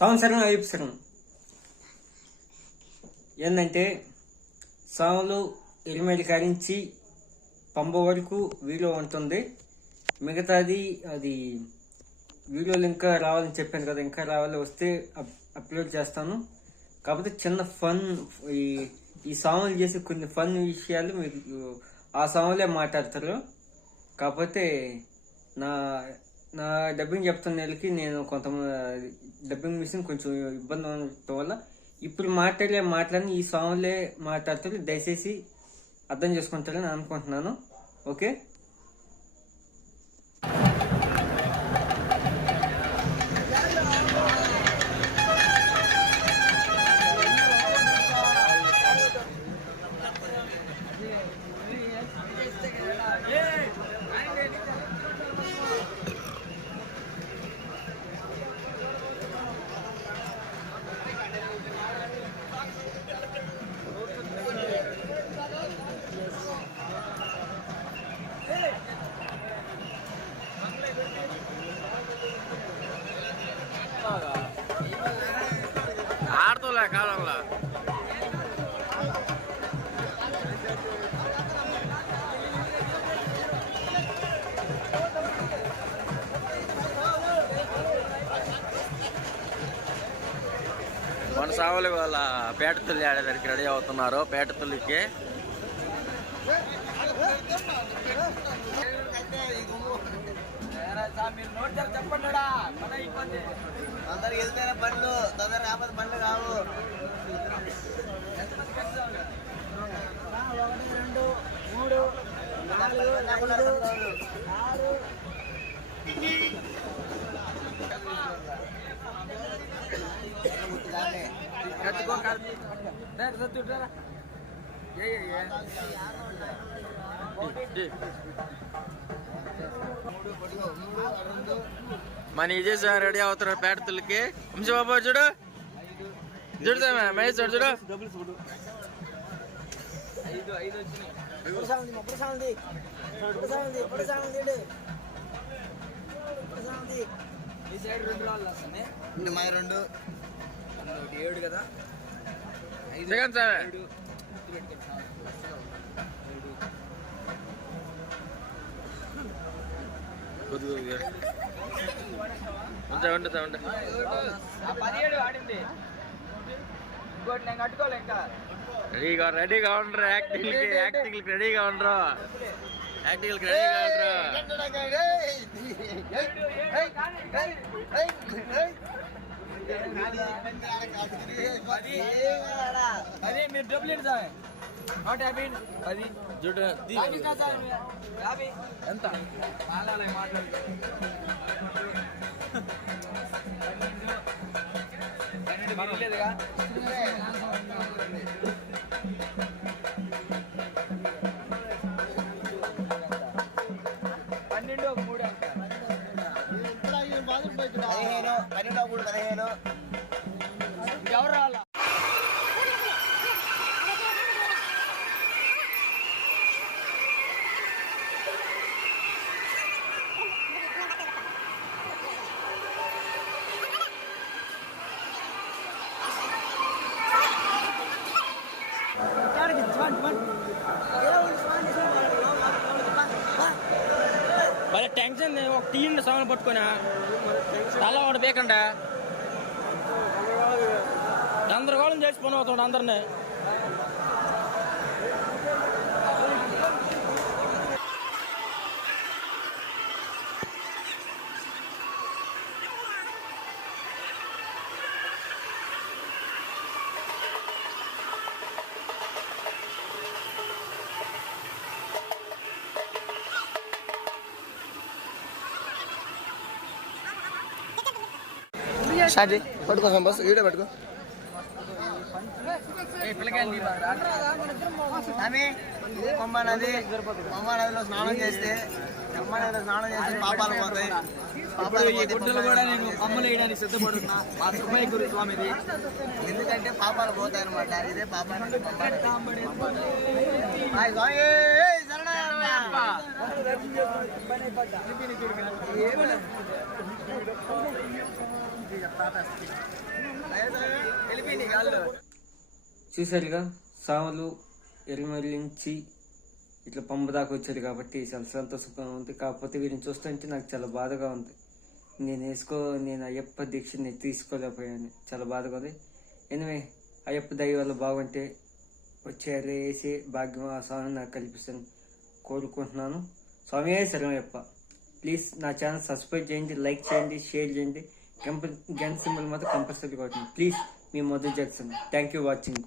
సంవత్సరం ఐపుసరం ఏంటంటే సాములు ఎలిమేలి కారించి పంప వరకు వీడియో ఉంటుంది. మిగతాది అది వీడియోలు ఇంకా రావాలని చెప్పాను కదా ఇంకా రావాలి వస్తే అప్- అప్లోడ్ చేస్తాను. కాకపోతే చిన్న ఫన్ ఈ ఈ సాంగ్లు చేసే కొన్ని ఫన్ విషయాలు మీకు ఆ సాంగ్లే మాట్లాడతారు. కాకపోతే నా నా డబ్బింగ్ చెప్తున్న నెలకి నేను కొంత డబ్బింగ్ మిషన్ కొంచెం ఇబ్బంది ఉండటం వల్ల ఇప్పుడు మాట్లాడే మాటలని ఈ సాంగ్లే మాట్లాడతారు దయచేసి అర్థం చేసుకుంటారని అనుకుంటున్నాను. ఓకే? ఆడుతోలే కాలంలో కొనసాగులు వాళ్ళ పేట తుల్లి ఆడేదానికి రెడీ అవుతున్నారు. పేట తుల్లికి. అందరికి వెళ్తేనే బండ్లు తొందర కాకపోతే బండ్లు కావు. ఒకటి రెండు మూడు నాలుగు ఐదు ఆరు మన విజయ్ సార్ రెడీ అవుతున్నారు పేట తుల్లికి వంశీ బాబు చూడు. చూడు మహేష్ చూడు చూడు మా రెండు ఏడు కదా సెకండ్ సార్. ఏడు గుర్తు పెట్టుకుంటున్నాను ఉంటా ఉంటా ఉంటా పదిహేడు ఆడింది ఇంకోటి నేను కట్టుకోలే ఇంకా రెడీగా రెడీగా ఉండరు యాక్టింగ్ యాక్టింగ్ రెడీగా ఉండరు యాక్టింగ్ రెడీగా ఉండరు అదే మీరు డబ్బులు సార్ నాట్ హ్యాపీ అది చూడు యాభై కాదు సార్? యాభై ఎంత? మాట్లాడాలి మాట్లాడు. పన్నెండు మిగిలేదుగా పన్నెండు మూడు. పదిహేను పన్నెండు మూడు పదిహేను. మరి టెన్షన్ ఒక టీంని సౌండ్ పట్టుకున్నా. తల ఒకటి బేకండా గందరగోళం చేసి అవుతాడు అందరిని. స్టార్ట్ చేయి పట్టుకో. బస్ వీడియో పట్టుకో ఆమె ఇదే పంబ నది. పంబ నదిలో స్నానం చేస్తే నదిలో స్నానం చేస్తే పాపాలు పోతాయి. ఇప్పుడు ఈ గుడ్డలు కూడా నేను అమ్మలు వేయడానికి సిద్ధపడుతున్నా. మా సుబ్బయ్య గురు స్వామిది ఎందుకంటే పాపాలు పోతాయి అనమాట ఇదే పాపాలు. చూసారుగా సాములు ఎరిమరించి ఇట్లా పంప దాకా వచ్చారు కాబట్టి చాలా సంతోషంగా ఉంది. కాకపోతే వీరిని చూస్తుంటే నాకు చాలా బాధగా ఉంది. నేను వేసుకో నేను అయ్యప్ప దీక్షని తీసుకోలేకపోయాను. చాలా బాధగా ఉంది. ఎనివే అయ్యప్ప దయ వల్ల బాగుంటే వచ్చేలా వేసి భాగ్యం ఆ స్వామిని నాకు కల్పిస్తాను. కోరుకుంటున్నాను. స్వామి శరణయ్యప్ప ప్లీజ్ నా ఛానల్ సబ్స్క్రైబ్ చేయండి లైక్ చేయండి షేర్ చేయండి. కంప గన్ సింబల్ మాత్రం కంపల్సరీ కొట్టండి ప్లీజ్ మీ మొదలు చేస్తాను థ్యాంక్ యూ వాచింగ్